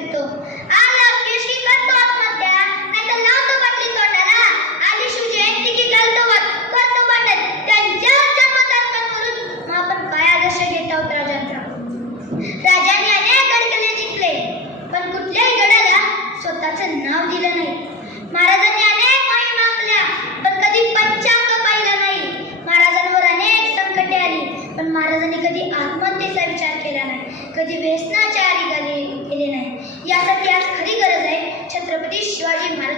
फिरतो. आला केश की करतो आत्महत्या, नाहीतर लावतो बाटली तोंडाला. आली शिवजयंती की घालतो करतो वाटत. त्यांच्या जन्मतारखांवरून मग आपण काय आदर्श घेत आहोत राजांचा? राजांनी अनेक गडकिल्ले जिंकले, पण कुठल्याही गडाला स्वतःचं नाव दिलं नाही. महाराजांनी अनेक मोहिमा आखल्या, पण कधी पंचांग पाहिला नाही. महाराजांवर अनेक संकटे आली, पण महाराजांनी कधी आत्महत्येचा विचार केला नाही, कधी व्यसनाच्या आहारी गेले नाही. यासाठी आज खरी गरज आहे छत्रपती शिवाजी महाराज